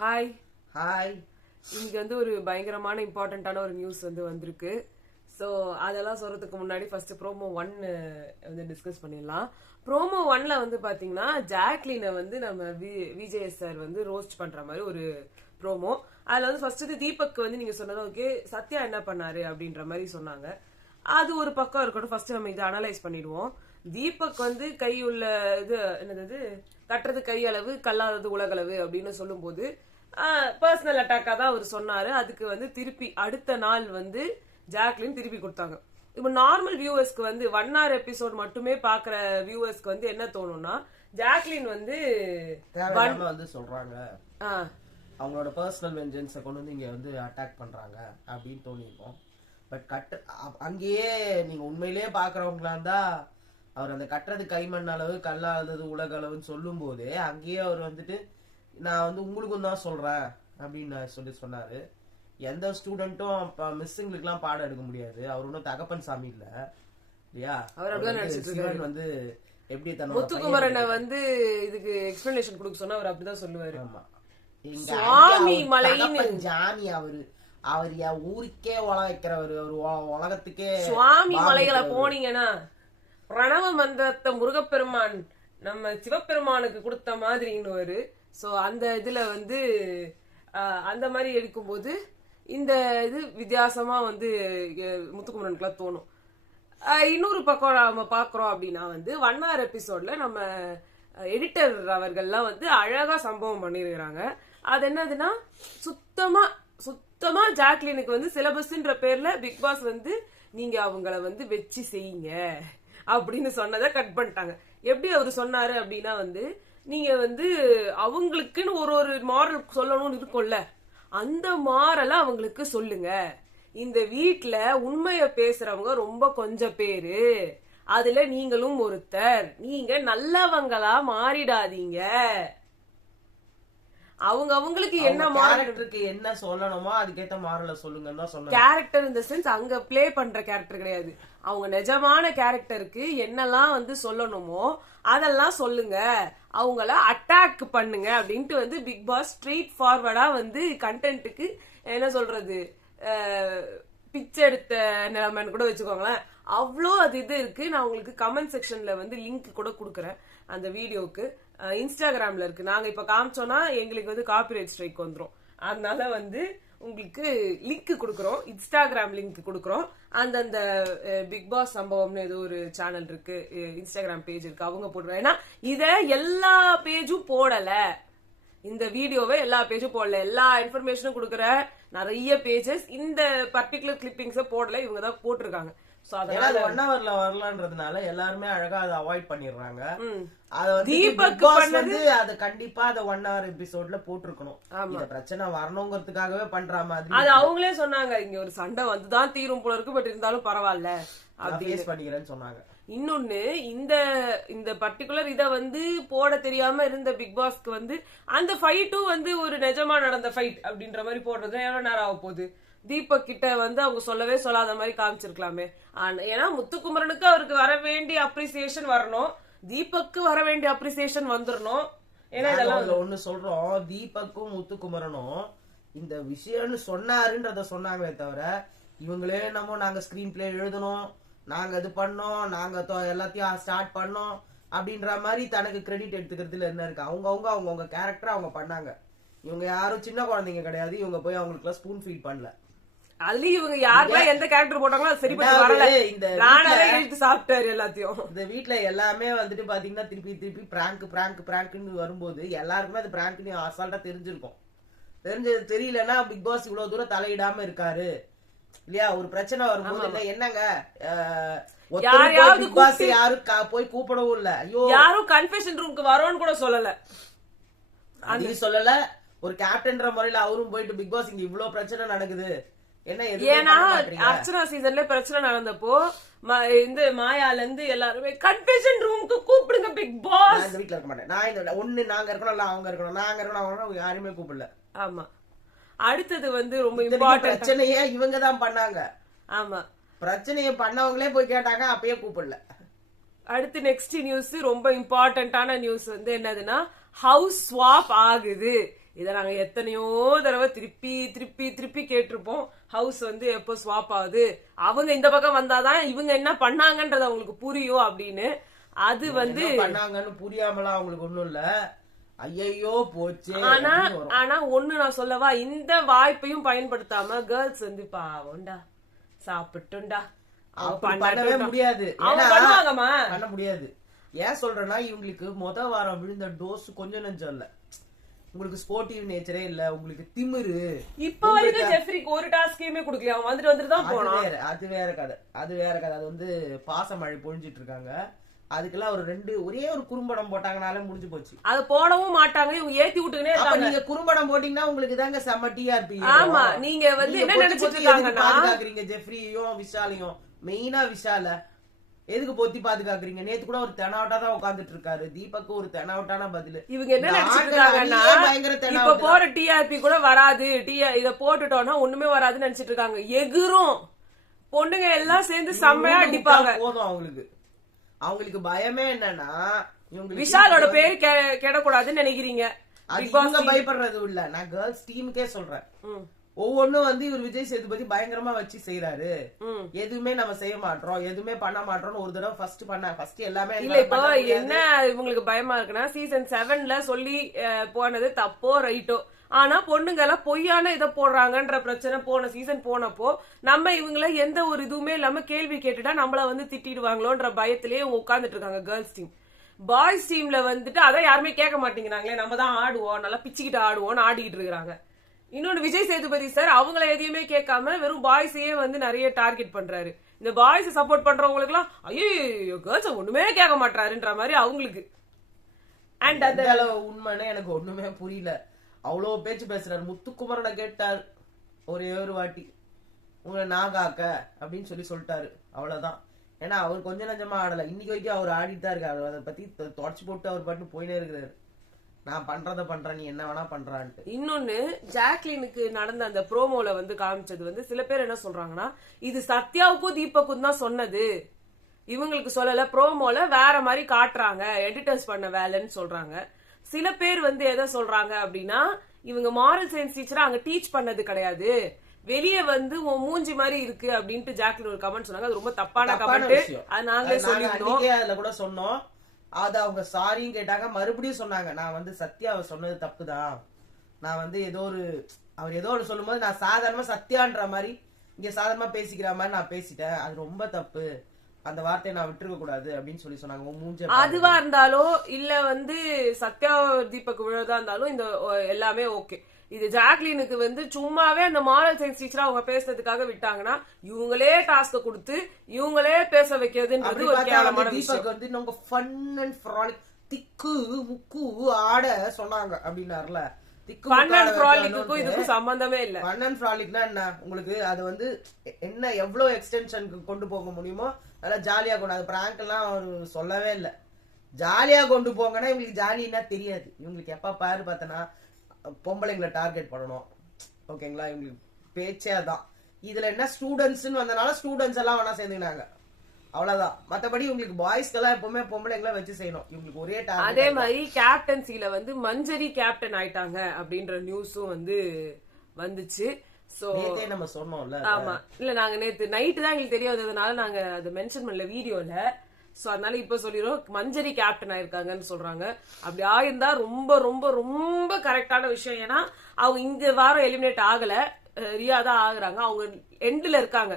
Hi hi. இன்னைக்கு வந்து ஒரு பயங்கரமான இம்பார்ட்டன்டான ஒரு நியூஸ் வந்து வந்திருக்கு. ஸோ அதெல்லாம் சொல்றதுக்கு முன்னாடி ஃபர்ஸ்ட் ப்ரோமோ 1 வந்து டிஸ்கஸ் பண்ணிடலாம். ப்ரோமோ 1ல வந்து பாத்தீங்கன்னா ஜாக்லினை வந்து நம்ம விஜய் சார் வந்து ரோஸ்ட் பண்ற மாதிரி ஒரு ப்ரோமோ. அதுல வந்து ஃபர்ஸ்ட் தீபக் வந்து நீங்க சொன்னது ஓகே, சத்யா என்ன பண்ணாரு அப்படின்ற மாதிரி சொன்னாங்க. அது ஒரு பக்கம் இருக்கட்டும். ஃபர்ஸ்ட் நம்ம இதை அனலைஸ் பண்ணிடுவோம். தீபக் வந்து கை உள்ள இது என்னது, கட்டுறது கையளவு கல்லாதது உலகளவு அப்படின்னு சொல்லும் போது பர்சனல் அட்டாக்கா தான் அவர் சொன்னாரு. அதுக்கு வந்து திருப்பி அடுத்த நாள் வந்து ஜாக்லின் திருப்பி கொடுத்தாங்க. இப்போ நார்மல் வியூவர்ஸ்க்கு வந்து 1 hour எபிசோட் மட்டுமே பாக்குற வியூவர்ஸ்க்கு வந்து என்ன தோணும்னா, ஜாக்லின் வந்து வந்து சொல்றாங்க அவங்களோட பர்சனல் வெஞ்சன்ஸை கொண்டு வந்து இங்க வந்து அட்டாக் பண்றாங்க அப்படின்னு தோணிருக்கும். பட் அங்கேயே நீங்க உண்மையிலேயே பாக்குறவங்களா இருந்தா அவர் அந்த கட்டுறது கைமண் அளவு கல்லாதது உலக அளவுன்னு சொல்லும் போது அங்கேயே அவர் வந்துட்டு நான் வந்து உங்களுக்கும் தான் சொல்றேன் அப்படின்னு சொன்னாரு. எந்த ஸ்டூடெண்ட்டும் மிஸ்ஸுங்களுக்கு எல்லாம் பாடம் எடுக்க முடியாது. அவர் ஒன்னும் தகப்பன் சாமி இல்ல இல்லையா? அவர் வந்து எப்படி முத்துக்குமரனை வந்து இதுக்கு எக்ஸ்பிளனேஷன் கொடுக்க சொன்னா அவர் அப்படிதான் சொல்லுவாரு. ஆமா, சுவாமி மலைன்னு ஜானி அவர் ஊருக்கே உலக வைக்கிறவர், அவர் உலகத்துக்கே. சுவாமி மலைகளை போனீங்கன்னா பிரணவ மந்திரத்தை முருகப்பெருமான் நம்ம சிவபெருமானுக்கு கொடுத்த மாதிரின்னு. சோ அந்த இதுல வந்து அந்த மாதிரி எடுக்கும்போது இந்த இது வித்தியாசமா வந்து முத்துக்குமரனுக்குலாம் தோணும். இன்னொரு பக்கம் நம்ம பாக்குறோம் அப்படின்னா வந்து 1 hour எபிசோட்ல நம்ம எடிட்டர் அவர்கள்லாம் வந்து அழகா சம்பவம் பண்ணிருக்கிறாங்க. அது என்னதுன்னா சுத்தமா ஜாக்லினுக்கு வந்து சிலபஸ்ன்ற பேர்ல பிக் பாஸ் வந்து நீங்க அவங்கள வந்து வச்சு செய்யுங்க அப்படின்னு சொன்னதை கட் பண்ணிட்டாங்க. எப்படி அவரு சொன்னாரு அப்படின்னா வந்து நீங்க வந்து அவங்களுக்குன்னு ஒரு மாரல் சொல்லணும்னு இருக்கும்ல, அந்த மாரலை அவங்களுக்கு சொல்லுங்க. இந்த வீட்டுல உண்மைய பேசுறவங்க ரொம்ப கொஞ்சம் பேரு, அதுல நீங்களும் ஒருத்தர். நீங்க நல்லவங்களா மாறிடாதீங்க. அவங்களுக்கு என்ன மாரலுக்கு என்ன சொல்லணுமோ அதுக்கேத்த மாரல சொல்லுங்கன்னு தான் சொன்னாங்க. கேரக்டர் இந்த சென்ஸ் அங்க பிளே பண்ற கேரக்டர் கிடையாது. அவங்க நிஜமான கேரக்டருக்கு என்னெல்லாம் வந்து சொல்லணுமோ அதெல்லாம் சொல்லுங்க, அவங்கள அட்டாக் பண்ணுங்க அப்படின்ட்டு வந்து பிக் பாஸ் ஸ்ட்ரெயிட் ஃபார்வர்டா வந்து கண்டென்ட்டுக்கு என்ன சொல்றது, பிச்சை எடுத்த நிலைமைன்னு கூட வச்சுக்கோங்களேன். அவ்வளோ அது இது இருக்கு. நான் உங்களுக்கு கமெண்ட் செக்ஷன்ல வந்து லிங்க் கூட கொடுக்குறேன் அந்த வீடியோக்கு. இன்ஸ்டாகிராம்ல இருக்கு. நாங்க இப்ப காமிச்சோம்னா எங்களுக்கு வந்து காப்பிரைட் ஸ்ட்ரைக் வந்துரும். அதனால வந்து உங்களுக்கு லிங்க் கொடுக்குறோம், இன்ஸ்டாகிராம் லிங்க் கொடுக்குறோம். அந்தந்த பிக் பாஸ் சம்பவம்னு ஏதோ ஒரு சேனல் இருக்கு, இன்ஸ்டாகிராம் பேஜ் இருக்கு, அவங்க போடுறாங்க. ஏன்னா இத எல்லா பேஜும் போடல, இந்த வீடியோவை எல்லா பேஜும் போடல. எல்லா இன்ஃபர்மேஷனும் கொடுக்குற நிறைய பேஜஸ் இந்த பர்டிகுலர் கிளிப்பிங்ஸ போடல, இவங்க தான் போட்டிருக்காங்க. அதனால 1 hourல வரலன்றதுனால எல்லாருமே அழகா அதை அவாய்ட் பண்ணிடுறாங்க. தீபக் வந்து அது கண்டிப்பா அத 1 hour எபிசோட்ல போட்டிருக்கணும். இந்த பிரச்சனை வரணுங்கிறதுக்காகவே பண்ற மாதிரி அது அவங்களே சொன்னாங்க. இங்க ஒரு சண்டை வந்துதான் தீரும் போல இருக்கு, பட் இருந்தாலும் பரவாயில்ல அப்படி பண்ணிக்கிறேன்னு சொன்னாங்க. இன்னொன்னு, இந்த பர்டிகுலர் இத வந்து போட தெரியாம இருந்த பிக் பாஸ்க்கு வந்து அந்த ஃபைட்டும் வந்து ஒரு நிஜமா நடந்த ஃபைட் அப்படின்ற மாதிரி போடுறது எவ்வளவு நேரம் ஆக போகுது? தீபக் கிட்ட வந்து அவங்க சொல்லவே சொல்லாத மாதிரி காமிச்சிருக்கலாமே. ஏன்னா முத்துக்குமரனுக்கு அவருக்கு வர வேண்டிய அப்ரிசியேஷன் வரணும், தீபக்கு வர வேண்டிய அப்ரிசியேஷன் வந்துடணும். ஏன்னா இதெல்லாம் ஒண்ணு சொல்றோம், தீபக்கும் முத்துக்குமரனும் இந்த விஷயம்னு சொன்னாருன்றத சொன்னாங்களே தவிர இவங்களே நம்ம நாங்க ஸ்கிரீன் பிளே எழுதணும், நாங்க இது பண்ணோம், நாங்க எல்லாத்தையும் ஸ்டார்ட் பண்ணோம் அப்படின்ற மாதிரி தனக்கு கிரெடிட் எடுத்துக்கிறதுல என்ன இருக்கு? அவங்க கேரக்டர் அவங்க பண்ணாங்க. இவங்க யாரும் சின்ன குழந்தைங்க கிடையாது. இவங்க போய் அவங்களுக்கு ஸ்பூன் ஃபீட் பண்ணல. அதுலயும் இவங்க யாருக்கெல்லாம் எந்த கேரக்டர் போட்டாங்களோ சரிப்பட்டு வரல. இந்த நானே எழுத்து சாப்பிட்டாரு எல்லாத்தையும். இந்த வீட்டுல எல்லாமே வந்துட்டு பாத்தீங்கன்னா திருப்பி பிராங்க்னு வரும்போது எல்லாருக்குமே அது பிராங்க்னு அசால்ட்டா தெரிஞ்சிருக்கும். தெரியலன்னா பிக் பாஸ் இவ்வளவு தூரம் தலையிடாம இருக்காரு இல்லையா? ஒரு பிரச்சனை வரும்போது என்னங்க யாரும் போய் கூப்பிடவும் இல்ல, யாரும் கன்ஃபெஷன் ரூமுக்கு வரோன்னு கூட சொல்லல, அது சொல்லல. ஒரு கேப்டன்ற முறையில அவரும் போயிட்டு பிக் பாஸ் இங்க இவ்வளவு பிரச்சனை நடக்குது என்ன? ஏன்னா அர்ச்சனா சீசன்ல பிரச்சனை நடந்தப்போ இந்த மாயால இருந்து எல்லாருமே கன்ஃபெஷன் ரூமுக்கு கூப்பிடுங்க பிக் பாஸ். நான் வீட்டுல இருக்க மாட்டேன், நான் இந்த ஒண்ணு நாங்க இருக்கணும் இல்ல அவங்க இருக்கணும், நாங்க இருக்கணும், யாருமே கூப்பிடல. ஆமா, அடுத்தது வந்து ரொம்ப இம்பார்ட்டன்ட் பிரச்சனையே இவங்க தான் பண்ணாங்க. ஆமா, பிரச்சனையை பண்ணவங்களே போய் கேட்டாங்க, அப்பயே கூப்பிடல. அடுத்து நெக்ஸ்ட் நியூஸ் ரொம்ப இம்பார்ட்டன்டான நியூஸ் வந்து என்னதுன்னா, ஹவுஸ் ஸ்வாப் ஆகுது. இத நாங்க எத்தனையோ தடவை திருப்பி திருப்பி திருப்பி கேட்டிருப்போம். ஹவுஸ் வந்து எப்போ ஸ்வாப் ஆகுது, அவங்க இந்த பக்கம் வந்தாதான் இவங்க என்ன பண்ணாங்கன்றது அவங்களுக்கு புரியும் அப்படின்னு. அது வந்து பண்ணாங்கன்னு புரியாமலாம் அவங்களுக்கு ஒண்ணும் இல்ல. ஐயோ போச்சு. ஆனா ஒண்ணு நான் சொல்லவா, இந்த வாய்ப்பையும் பயன்படுத்தாம கேர்ள்ஸ் வந்து பாவம்டா சாப்பிட்டுண்டா பண்ணவே முடியாது, பண்ணுவாங்கம்மா, பண்ண முடியாது. ஏன் சொல்றேன்னா இவங்களுக்கு வாரம் விழுந்த டோஸ் கொஞ்சம் நெஞ்சம் இல்ல. உங்களுக்கு ஸ்போர்ட்டிவ் நேச்சரே இல்ல, உங்களுக்கு திமிரு. இப்ப வரைக்கும் ஜெஃப்ரிக்கு ஒரு டாஸ்கையுமே கொடுக்கல, அவன் வந்துட்டு தான் போனான். அது வேற கதை. அது வந்து பாசமழை பொழிஞ்சிட்டு இருக்காங்க. அதுக்கெல்லாம் ஒரே ஒரு குறும்படம் போட்டாங்கனாலே முடிஞ்சு போச்சு. அது போடவும் மாட்டாங்க, இவங்க ஏத்தி விட்டுக்கினே இருக்காங்க. நீங்க குறும்படம் போட்டீங்கன்னா உங்களுக்கு தாங்க செம்ம டிஆர்பி. ஆமா, நீங்க வந்து என்ன நினைச்சிட்டு இருக்காங்கன்னா பாதுகாக்கிறீங்க ஜெஃப்ரியும் விஷாலையும், மெயினா விஷால எதுக்கு பொத்தி பாதுகாக்கிறீங்க? நேத்து கூட ஒரு தெனாவட்டா தான் உட்கார்ந்துட்டு இருக்காரு. தீபக்கு ஒரு தெனாவட்டான பதில். இவங்க என்ன நினைச்சிருக்காங்கன்னா இப்ப போற டிஆர்பி கூட வராது, இத போட்டுட்டோம்னா ஒண்ணுமே வராதுன்னு நினைச்சிட்டு இருக்காங்க. எகுரும் பொண்ணுங்க எல்லாம் சேர்ந்து செம்மையா அடிப்பாங்க. போதும் அவங்களுக்கு பயமே என்னன்னா விஷாலோட பேரு கெடக்கூடாதுன்னு நினைக்கிறீங்க. பயப்படுறது இல்ல, நான் கேர்ள்ஸ் டீமுக்கே சொல்றேன். ஒவ்வொன்னும் வந்து இவர் விஜய் சேதுபதி பயங்கரமா வச்சு செய்யறாரு. எதுவுமே நம்ம செய்ய மாட்டோம், எதுவுமே பண்ண மாட்டோம்னு ஒரு தடவை ஃபர்ஸ்ட் எல்லாமே இல்ல. இப்போ என்ன இவங்களுக்கு பயமா இருக்குன்னா, சீசன் 7ல சொல்லி போனது தப்போ ரைட்டோ, ஆனா பொண்ணுங்க எல்லாம் பொய்யான இதை போடுறாங்கன்ற பிரச்சனை போன சீசன் போனப்போ நம்ம இவங்கள எந்த ஒரு இதுவுமே இல்லாம கேள்வி கேட்டுட்டா நம்மள வந்து திட்டிடுவாங்களோன்ற பயத்திலேயே இவங்க உட்கார்ந்துட்டு இருக்காங்க கேர்ள்ஸ் டீம். பாய்ஸ் டீம்ல வந்துட்டு அதான் யாருமே கேட்க மாட்டேங்கிறாங்களே, நம்ம தான் ஆடுவோம், நல்லா பிச்சுக்கிட்டு ஆடுவோம்னு ஆடிக்கிட்டு இருக்காங்க. இன்னொன்னு விஜய் சேதுபதி சார் அவங்கள எதையுமே கேட்காம வெறும் பாய்ஸையே வந்து நிறைய டார்கெட் பண்றாரு. இந்த பாய்ஸ் சப்போர்ட் பண்றவங்களுக்கு எல்லாம் ஐயோ கேர்ள்ஸ் ஒண்ணுமே கேட்க மாட்டாருன்ற மாதிரி அவங்களுக்கு. அண்ட் அந்த உண்மைன்னு எனக்கு ஒண்ணுமே புரியல. அவ்வளவு பேச்சு பேசுறாரு. முத்துக்குமரனை கேட்டார் ஒரே ஒரு வாட்டி, உங்களை நாகாக்க அப்படின்னு சொல்லிட்டாரு. அவ்வளவுதான். ஏன்னா அவர் கொஞ்சம் நஞ்சமா ஆடல. இன்னைக்கு வரைக்கும் அவர் ஆடிட்டு தான் இருக்காரு. அதை பத்தி தொடச்சு போட்டு அவர் பாட்டு போயினே இருக்கிறாரு. நான் பண்றத பண்றேன், நீ என்ன வேணா பண்றான்ட்டு. இன்னொன்னு ஜாக்லினுக்கு நடந்த அந்த ப்ரோமோல வந்து காமிச்சது வந்து சில பேர் என்ன சொல்றாங்கன்னா, இது சத்யாவுக்கும் தீபக்கும் தான் சொன்னது, இவங்களுக்கு சொல்லல, ப்ரோமோல வேற மாதிரி காட்டுறாங்க, எடிட்டர்ஸ் பண்ண வேலைன்னு சொல்றாங்க. சில பேர் வந்து எதை சொல்றாங்க அப்படின்னா, இவங்க மாரல் சயின்ஸ் டீச்சரா அங்க டீச் பண்ணது கிடையாது, வெளியே வந்து உன் மூஞ்சி மாதிரி இருக்கு அப்படின்ட்டு ஜாக்லின் ஒரு கமெண்ட் சொன்னாங்க. அது ரொம்ப தப்பான கமெண்ட். அது நாங்களே சொல்லிருந்தோம், அதுல கூட சொன்னோம். அது அவங்க சாரியும் கேட்டாங்க, மறுபடியும் சொன்னாங்க, நான் வந்து சத்யா அவர் சொன்னது தப்புதான், நான் வந்து அவர் ஏதோ ஒரு சொல்லும் போது நான் சாதாரணமா சத்யான்ற மாதிரி இங்க சாதாரணமா பேசிக்கிற மாதிரி நான் பேசிட்டேன், அது ரொம்ப தப்பு, அந்த வார்த்தையை நான் விட்டுருக்க கூடாது அப்படின்னு சொன்னாங்க. மூஞ்ச அதுவா இருந்தாலும் இல்ல வந்து சத்யா தீபக் விழதா இருந்தாலும் இந்த எல்லாமே ஓகே. இது ஜாக்லினுக்கு வந்து சும்மாவே அந்த மாரல் சயின்ஸ் டீச்சரா அவங்க பேசுறதுக்காக விட்டாங்கன்னா இவங்களே டாஸ்க கொடுத்து இவங்களே பேச வைக்கிறதுன்றது ஒரு கேவலமான விஷயம். வந்து நம்ம ஃபன் அண்ட் ஃப்ராலிக் திக்கு முக்கு ஆட சொன்னாங்க அப்படின்னாருல. ஃபன் அண்ட் ஃப்ராலிக்குக்கும் இதுக்கும் சம்பந்தமே இல்ல. ஃபன் அண்ட் ஃப்ராலிக்னா என்ன, உங்களுக்கு அது வந்து என்ன எவ்வளவு எக்ஸ்டென்ஷனுக்கு கொண்டு போக முடியுமோ அதெல்லாம் ஜாலியா கொண்டு, அது பிராங்க் எல்லாம் அவர் சொல்லவே இல்லை. ஜாலியா கொண்டு போங்கன்னா இவங்களுக்கு ஜாலின்னா தெரியாது. இவங்களுக்கு எப்ப பாரு பார்த்தனா பொம்பளைங்களை டார்கெட் பண்ணணும், ஓகேங்களா? இவங்களுக்கு பேச்சே அதான். இதுல என்ன ஸ்டூடெண்ட்ஸ்னு வந்தனால ஸ்டூடெண்ட்ஸ் எல்லாம் வேணா சேர்ந்துக்கினாங்க, அவ்வளவுதான். மத்தபடி உங்களுக்கு பாய்ஸ்க்கு எல்லாம் எப்பவுமே பொம்பளைங்களை வச்சு செய்யணும். இவங்களுக்கு ஒரே டார்கெட். அதே மாதிரி கேப்டன்சில வந்து மஞ்சரி கேப்டன் ஆயிட்டாங்க அப்படின்ற நியூஸும் வந்து வந்துச்சு. சோ நம்ம சொன்னோம்ல. ஆமா, இல்ல நாங்க நேத்து நைட்டு தான் எங்களுக்கு தெரிய வந்ததுனால நாங்க அதை மென்ஷன் பண்ணல வீடியோல. சோ அதனால இப்ப சொல்லிடுறோம், மஞ்சரி கேப்டன் ஆயிருக்காங்கன்னு சொல்றாங்க. அப்படி ஆயிருந்தா ரொம்ப ரொம்ப ரொம்ப கரெக்டான விஷயம். ஏன்னா அவங்க இந்த வாரம் எலிமினேட் ஆகல, ரியா தான் ஆகுறாங்க, அவங்க எண்ட்ல இருக்காங்க.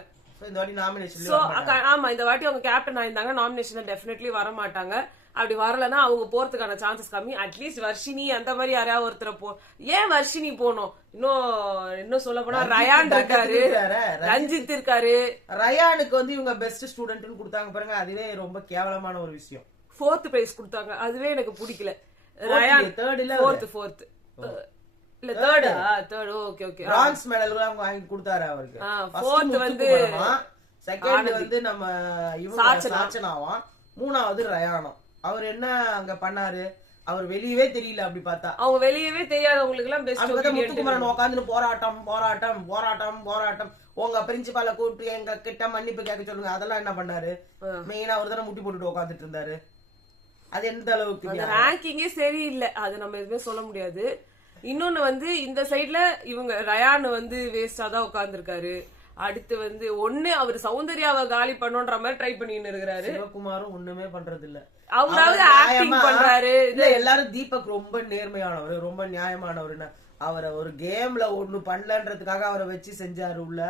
ஆமா, இந்த வாட்டி அவங்க கேப்டன் ஆயிருந்தாங்க, நாமினேஷன்ல டெஃபினெட்லி வர மாட்டாங்க. அப்படி வரலன்னா அவங்க போறதுக்கான சான்சஸ் கம்மி. அட்லீஸ்ட் வர்ஷினி அந்த மாதிரி யாராவது ஒருத்தர ஏன் வர்ஷினி போனோம், இன்னும் சொல்ல போனா ரயான் இருக்காரு, ரஞ்சித் இருக்காரு. ரயானுக்கு வந்து இவங்க பெஸ்ட் ஸ்டூடெண்ட்னு கொடுத்தாங்க பாருங்க, அதுவே ரொம்ப கேவலமான ஒரு விஷயம். 4th பிரைஸ் கொடுத்தாங்க, அதுவே எனக்கு பிடிக்கல. ரயான் 3rd இல்ல 4th இல்ல 3rd okay okay bronze medal அவங்க வாங்கி கொடுத்தாரு அவருக்கு. 4th வந்து செகண்ட் வந்து நம்ம இவங்க சாச்சனாவா, 3வது ரயானம். அவர் என்ன அங்க பண்ணாரு, அவர் வெளியவே தெரியல. அப்படி பார்த்தா அவங்க வெளியவே தெரியாதவங்களுக்கு எல்லாம் பெஸ்ட். முத்துக்குமரன் உட்காந்து போராட்டம் போராட்டம் போராட்டம் போராட்டம், உங்க பிரின்சிபால கூப்பிட்டு எங்க கிட்ட மன்னிப்பு கேட்க சொல்லுங்க, அதெல்லாம் என்ன பண்ணாரு? மெயினா அவர் தானே முட்டி போட்டுட்டு உட்காந்துட்டு இருந்தாரு. அது எந்த அளவுக்கு ரேங்கிங்கே சரியில்லை, அது நம்ம எதுவுமே சொல்ல முடியாது. இன்னொன்னு வந்து இந்த சைடுல இவங்க ரயான் வந்து வேஸ்டா தான் உட்கார்ந்துருக்காரு. அடுத்து வந்து ஒண்ணு அவர் சௌந்தர்யாவை காலி பண்ணோன்ற மாதிரி ட்ரை பண்ணிட்டு இருக்கிறாரு. சிவகுமாரும் ஒண்ணுமே பண்றது இல்ல. அவராவது ஆக்டிங் பண்றாரு. இல்ல எல்லாரும் தீபக் ரொம்ப நேர்மையானவர், ரொம்ப நியாயமானவர். அவரை ஒரு கேம்ல ஒண்ணு பண்ணலன்றதுக்காக அவரை வச்சு செஞ்சாரு. உள்ள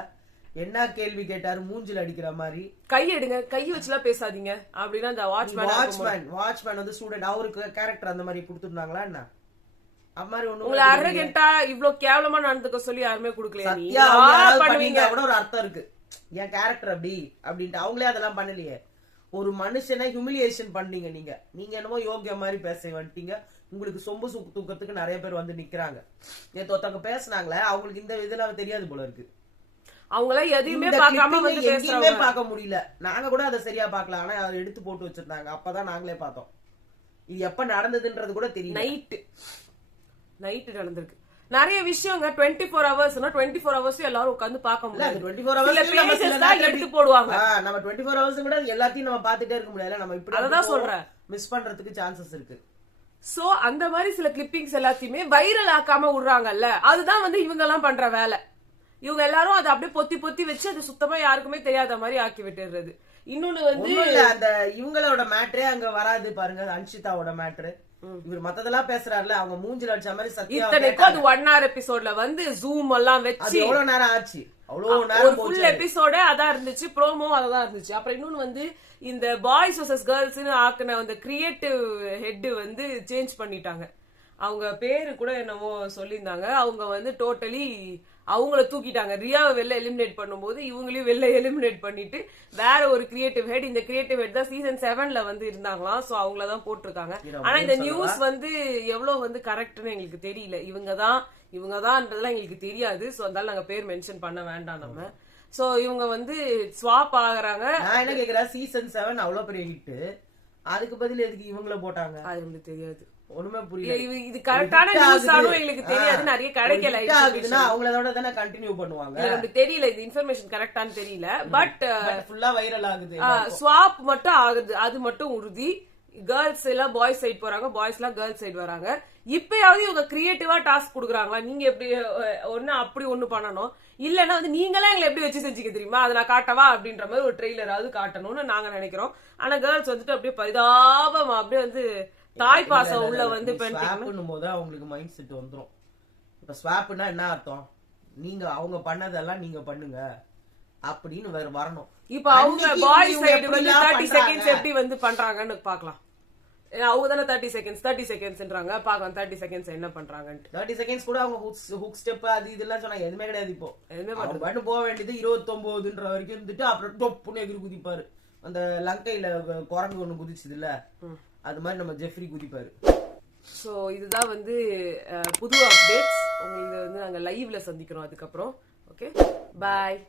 என்ன கேள்வி கேட்டாரு, மூஞ்சில அடிக்கிற மாதிரி. கை எடுங்க, கை வச்சுலாம் பேசாதீங்க அப்படின்னா அந்த வாட்ச்மேன் வந்து ஸ்டூடெண்ட், அவருக்கு கேரக்டர் அந்த மாதிரி கொடுத்துருந்தாங்களா என்ன? உங்களை அரகென்ட்டா இவ்வளவு கேவலமா நடந்துக்க சொல்லி யாருமே கொடுக்கலையா? ஒரு அர்த்தம் இருக்கு, என் கேரக்டர் அப்படி அப்படின்ட்டு அவங்களே அதெல்லாம் பண்ணலையே. ஒரு மனுஷனை ஹியூமிலியேஷன் பண்ணீங்க நீங்க. நீங்க என்னமோ யோகிய மாதிரி பேச வந்துட்டீங்க. உங்களுக்கு சொம்பு தூக்கத்துக்கு நிறைய பேர் வந்து நிக்கிறாங்க. ஒருத்தவங்க பேசினாங்களே, அவங்களுக்கு இந்த இதெல்லாம் தெரியாது போல இருக்கு. அவங்கள எதையுமே பார்க்காம வந்து எங்கேயுமே பார்க்க முடியல. நாங்க கூட அதை சரியா பார்க்கல. ஆனா அதை எடுத்து போட்டு வச்சிருந்தாங்க. அப்பதான் நாங்களே பார்த்தோம். இது எப்ப நடந்ததுன்றது கூட தெரியல. நைட்டு நடந்திருக்கு நிறைய விஷயங்க. 24 ஹவர்ஸ்னா 24 ஹவர்ஸ் எல்லாரும் உட்கார்ந்து பார்க்க முடியாது. 24 ஹவர்ஸ் தான் எடுத்து போடுவாங்க. நம்ம 24 ஹவர்ஸ் கூட எல்லாத்தையும் நம்ம பார்த்துட்டே இருக்க முடியாது. நம்ம இப்படி அதான் சொல்றேன், மிஸ் பண்றதுக்கு சான்சஸ் இருக்கு. சோ அந்த மாதிரி சில கிளிப்பிங்ஸ் எல்லாத்தையுமே வைரல் ஆக்காம விடுறாங்கல்ல, அதுதான் வந்து இவங்க எல்லாம் பண்ற வேலை. இவங்க எல்லாரும் அதை அப்படியே பொத்தி வச்சு அது சுத்தமா யாருக்குமே தெரியாத மாதிரி ஆக்கி விட்டுறது. இன்னொன்னு வந்து அந்த இவங்களோட மேட்ரே அங்க வராது பாருங்க. அன்ஷிதாவோட மேட்ரு இவர் மத்ததெல்லாம் பேசுறாருல, அவங்க மூஞ்சில அடிச்ச மாதிரி சத்தியம். இத்தனைக்கும் அது 1 hour எபிசோட்ல வந்து ஜூம் எல்லாம் வச்சு எவ்வளவு நேரம் ஆச்சு, அவ்வளவு நேரம் ஒரு ஃபுல் எபிசோட அதான் இருந்துச்சு, ப்ரோமோ அதான் இருந்துச்சு. அப்புறம் இன்னொன்னு வந்து இந்த பாய்ஸ் வர்சஸ் கேர்ள்ஸ்னு ஆக்குன அந்த கிரியேட்டிவ் ஹெட் வந்து சேஞ்ச் பண்ணிட்டாங்க. அவங்க பேரு கூட என்னமோ சொல்லியிருந்தாங்க. அவங்க வந்து டோட்டலி அவங்கள தூக்கிட்டாங்க. ரியாவை வெளில எலிமினேட் பண்ணும்போது இவங்களையும் வெளில எலிமினேட் பண்ணிட்டு வேற ஒரு கிரியேட்டிவ் ஹெட், இந்த கிரியேட்டிவ் ஹெட் தான் சீசன் 7ல வந்து இருந்தாங்களாம். சோ அவங்களதான் போட்டிருக்காங்க. ஆனா இந்த நியூஸ் வந்து எவ்வளவு வந்து கரெக்ட்னு எங்களுக்கு தெரியல. இவங்கதான்றதுலாம் எங்களுக்கு தெரியாது. சோ அதனால நாங்க பேர் மென்ஷன் பண்ண வேண்டாம் நம்ம. சோ இவங்க வந்து ஸ்வாப் ஆகுறாங்க. நான் என்ன கேக்குறேன், சீசன் 7 அவ்வளவு பெரிய ஹிட், அதுக்கு பதில் எதுக்கு இவங்கள போட்டாங்க? அது எங்களுக்கு தெரியாது, ஒண்ணுமே புரியல. இது கரெக்டான நியூஸ் ஆனோ எங்களுக்கு தெரியாது. நிறைய கிடைக்கல. அவங்களோட தான கண்டினியூ பண்ணுவாங்க. எனக்கு தெரியல இந்த இன்ஃபர்மேஷன் கரெக்டானு தெரியல. பட் ஃபுல்லா வைரல் ஆகுது. ஸ்வாப் மட்டும் ஆகுது, அது மட்டும் உறுதி. கேர்ள்ஸ் எல்லாம் பாய்ஸ் சைடு போறாங்க, பாய்ஸ் எல்லாம் கேர்ள்ஸ் சைடு வராங்க. இப்பயாவது இவங்க கிரியேட்டிவா டாஸ்க் கொடுக்குறாங்களா? நீங்க எப்படி ஒண்ணு அப்படி ஒண்ணு பண்ணணும், இல்லன்னா வந்து நீங்களாம் எங்களை எப்படி வச்சு செஞ்சுக்க தெரியுமா, அதை நான் காட்டவா அப்படின்ற மாதிரி ஒரு ட்ரெய்லராவது காட்டணும்னு நாங்க நினைக்கிறோம். ஆனா கேர்ள்ஸ் வந்துட்டு அப்படியே பரிதாபம் அப்படியே வந்து தாய் பாசம் உள்ள வந்து பண்ணும்போது அவங்களுக்கு மைண்ட் செட் வந்துரும். இப்ப ஸ்வாப்னா என்ன அர்த்தம், நீங்க அவங்க பண்ணதெல்லாம் நீங்க பண்ணுங்க அப்படின்னு வேற வரணும். இப்ப அவங்க பாய்ஸ் சைடு வந்து 30 செகண்ட்ஸ் எப்படி வந்து பண்றாங்கன்னு பாக்கலாம். அவங்க தானே 30 செகண்ட்ஸ்ன்றாங்க. பாக்கலாம் 30 செகண்ட்ஸ் என்ன பண்றாங்கன்னு. 30 செகண்ட்ஸ் கூட அவங்க ஹுக் ஸ்டெப் அது இதெல்லாம் சொன்னாங்க. எதுவுமே கிடையாது. இப்போ எதுவுமே பாட்டு போக வேண்டியது 29ன்ற வரைக்கும் இருந்துட்டு அப்புறம் டொப்புன்னு எகிரி குதிப்பாரு. அந்த லங்கையில குரங்கு ஒண்ணு குதிச்சது இல்ல, அது மாதிரி நம்ம ஜெஃப்ரி குதிப்பாரு. சோ இதுதான் வந்து புது அப்டேட்ஸ். உங்களுக்கு வந்து நாங்க லைவ்ல சந்திக்கிறோம் அதுக்கப்புறம். ஓகே, பாய்.